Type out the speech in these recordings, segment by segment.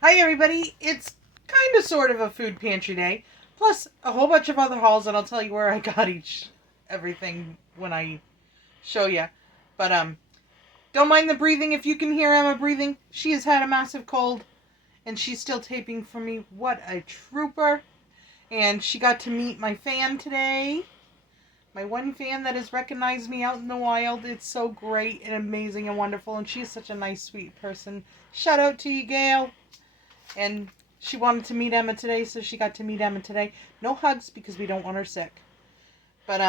Hi everybody, it's kind of sort of a food pantry day, plus a whole bunch of other hauls, and I'll tell you where I got everything when I show you. But don't mind the breathing if you can hear Emma breathing. She has had a massive cold, and she's still taping for me. What a trooper. And she got to meet my fan today. My one fan that has recognized me out in the wild. It's so great and amazing and wonderful, and she's such a nice, sweet person. Shout out to you, Gail. And she wanted to meet Emma today, so she got to meet Emma today. No hugs because we don't want her sick. But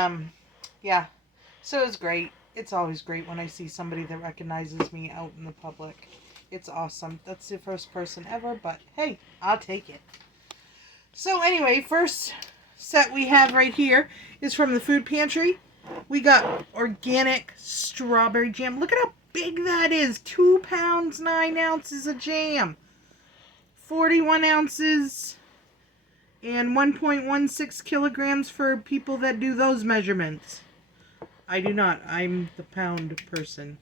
yeah. So it was great. It's always great when I see somebody that recognizes me out in the public. It's awesome. That's the first person ever, but hey, I'll take it. So anyway, first set we have right here is from the food pantry. We got organic strawberry jam. Look at how big that is. 2 pounds, 9 ounces of jam. 41 ounces and 1.16 kilograms for people that do those measurements. I do not. I'm the pound person.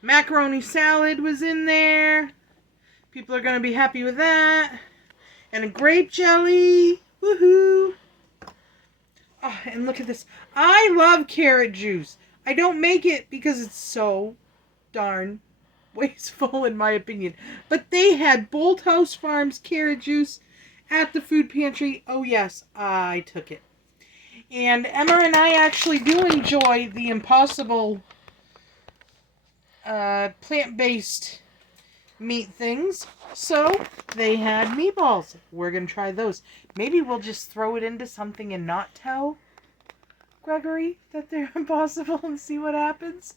Macaroni salad was in there. People are going to be happy with that. And a grape jelly. Woohoo. Oh, and look at this. I love carrot juice. I don't make it because it's so darn wasteful in my opinion. But they had Bolthouse Farms carrot juice at the food pantry. Oh yes, I took it. And Emma and I actually do enjoy the Impossible plant-based meat things. So they had meatballs. We're going to try those. Maybe we'll just throw it into something and not tell Gregory that they're impossible and see what happens.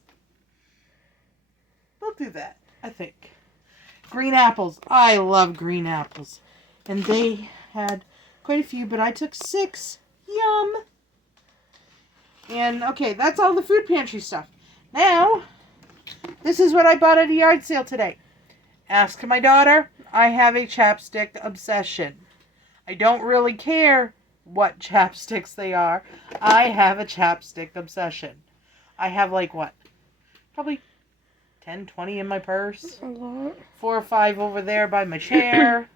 We'll do that, I think. Green apples. I love green apples. And they had quite a few, but I took 6. Yum! And, okay, that's all the food pantry stuff. Now, this is what I bought at a yard sale today. Ask my daughter. I have a chapstick obsession. I don't really care what chapsticks they are. I have a chapstick obsession. I have, like, what? Probably 10, 20 in my purse. A lot. 4 or 5 over there by my chair.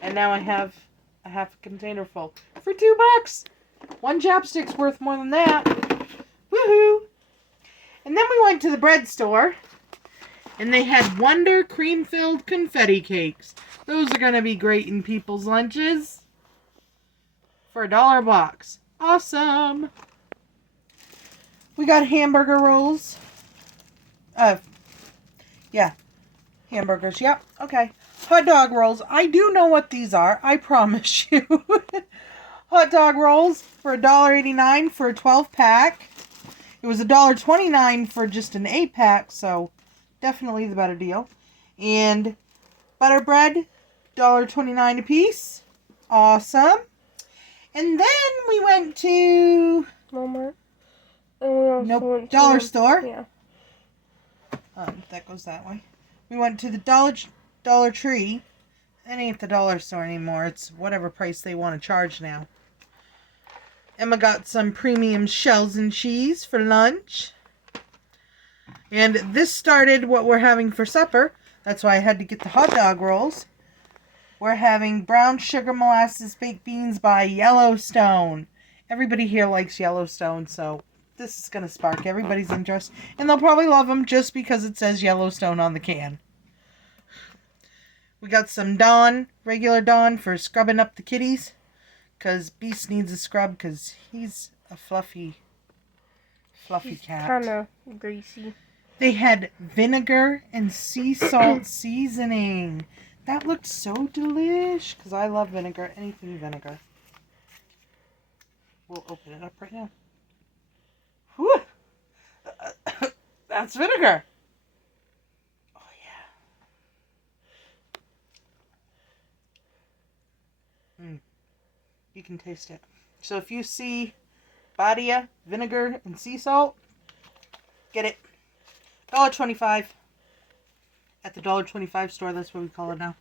And now I have a half a container full. For $2. 1 chapstick's worth more than that. Woohoo! And then we went to the bread store. And they had Wonder cream-filled confetti cakes. Those are going to be great in people's lunches. For $1 a box. Awesome! We got hamburger rolls. Yeah. Hamburgers. Yep. Okay. Hot dog rolls. I do know what these are. I promise you. Hot dog rolls for $1.89 for a 12-pack. It was $1.29 for just an 8-pack, so definitely the better deal. And butter bread, $1.29 a piece. Awesome. And then we went to Walmart. And we also nope, dollar store. Yeah. That goes that way. We went to the Dollar Tree. It ain't the dollar store anymore. It's whatever price they want to charge now. Emma got some premium shells and cheese for lunch. And this started what we're having for supper. That's why I had to get the hot dog rolls. We're having brown sugar molasses baked beans by Yellowstone. Everybody here likes Yellowstone, so this is going to spark everybody's interest. And they'll probably love them just because it says Yellowstone on the can. We got some Dawn, regular Dawn, for scrubbing up the kitties. Because Beast needs a scrub because he's a fluffy cat. Kind of greasy. They had vinegar and sea salt seasoning. That looked so delish because I love vinegar. Anything vinegar. We'll open it up right now. Whew. That's vinegar. Oh, yeah. You can taste it. So if you see Badia, vinegar, and sea salt, get it. $1.25. At the $1.25 store, that's what we call it now.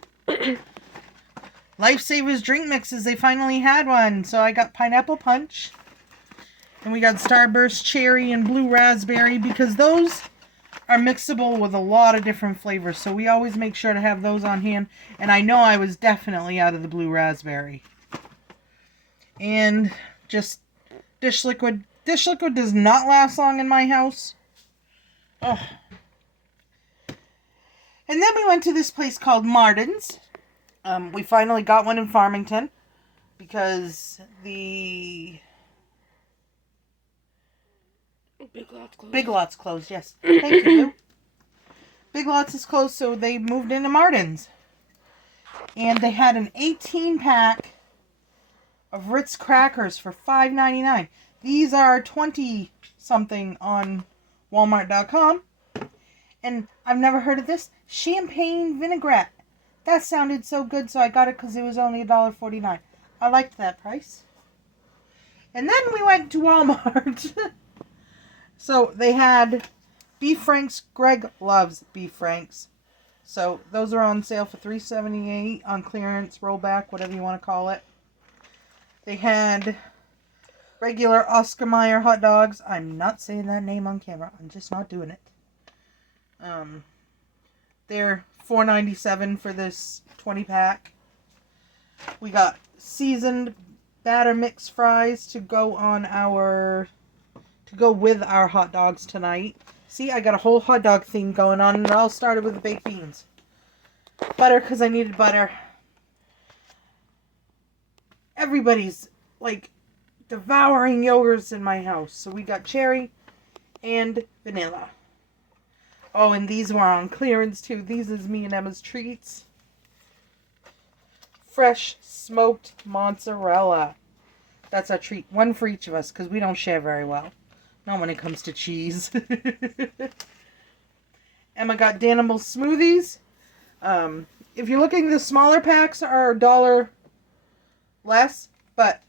Lifesavers drink mixes, they finally had one. So I got pineapple punch. And we got Starburst cherry and blue raspberry because those are mixable with a lot of different flavors, so we always make sure to have those on hand. And I know I was definitely out of the blue raspberry. And just dish liquid. Dish liquid does not last long in my house. Oh. And then we went to this place called Mardens. We finally got one in Farmington because the Big Lots closed, yes. Thank you. Big Lots is closed, so they moved into Mardens. And they had an 18-pack of Ritz crackers for $5.99. These are 20-something on Walmart.com. And I've never heard of this. Champagne vinaigrette. That sounded so good, so I got it because it was only $1.49. I liked that price. And then we went to Walmart. So they had beef franks. Greg loves beef franks. So those are on sale for $3.78 on clearance, rollback, whatever you want to call it. They had regular Oscar Mayer hot dogs. I'm not saying that name on camera. I'm just not doing it. They're $4.97 for this 20-pack. We got seasoned batter mix fries to go with our hot dogs tonight. See, I got a whole hot dog theme going on, and it all started with the baked beans. Butter, because I needed butter. Everybody's, like, devouring yogurts in my house. So we got cherry and vanilla. Oh, and these were on clearance, too. These is me and Emma's treats. Fresh smoked mozzarella. That's our treat. One for each of us, because we don't share very well. Not when it comes to cheese. Emma got Danimals smoothies. If you're looking, the smaller packs are $1 less, but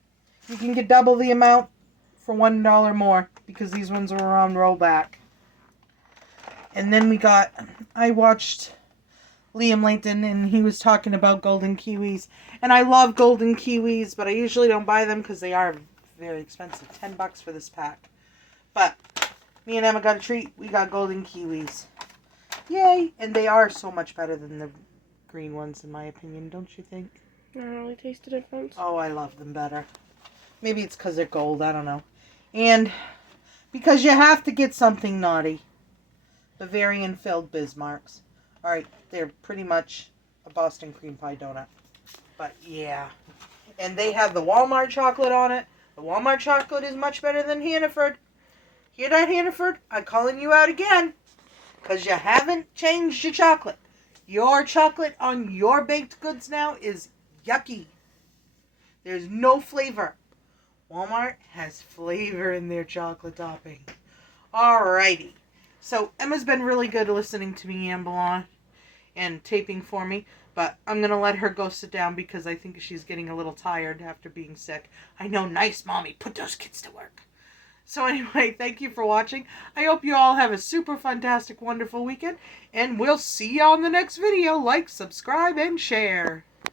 you can get double the amount for $1 more because these ones are on rollback. And then I watched Liam Langton, and he was talking about golden kiwis. And I love golden kiwis, but I usually don't buy them because they are very expensive. $10 for this pack. But me and Emma got a treat. We got golden kiwis. Yay! And they are so much better than the green ones, in my opinion, don't you think? I don't really taste the difference. Oh, I love them better. Maybe it's because they're gold. I don't know. And because you have to get something naughty. Bavarian filled Bismarcks. Alright, they're pretty much a Boston cream pie donut. But yeah. And they have the Walmart chocolate on it. The Walmart chocolate is much better than Hannaford. Hear that, Hannaford? I'm calling you out again. Because you haven't changed your chocolate. Your chocolate on your baked goods now is yucky. There's no flavor. Walmart has flavor in their chocolate topping. Alrighty. So Emma's been really good listening to me amble on and taping for me. But I'm going to let her go sit down because I think she's getting a little tired after being sick. I know, nice mommy, put those kids to work. So anyway, thank you for watching. I hope you all have a super fantastic, wonderful weekend. And we'll see you on the next video. Like, subscribe, and share.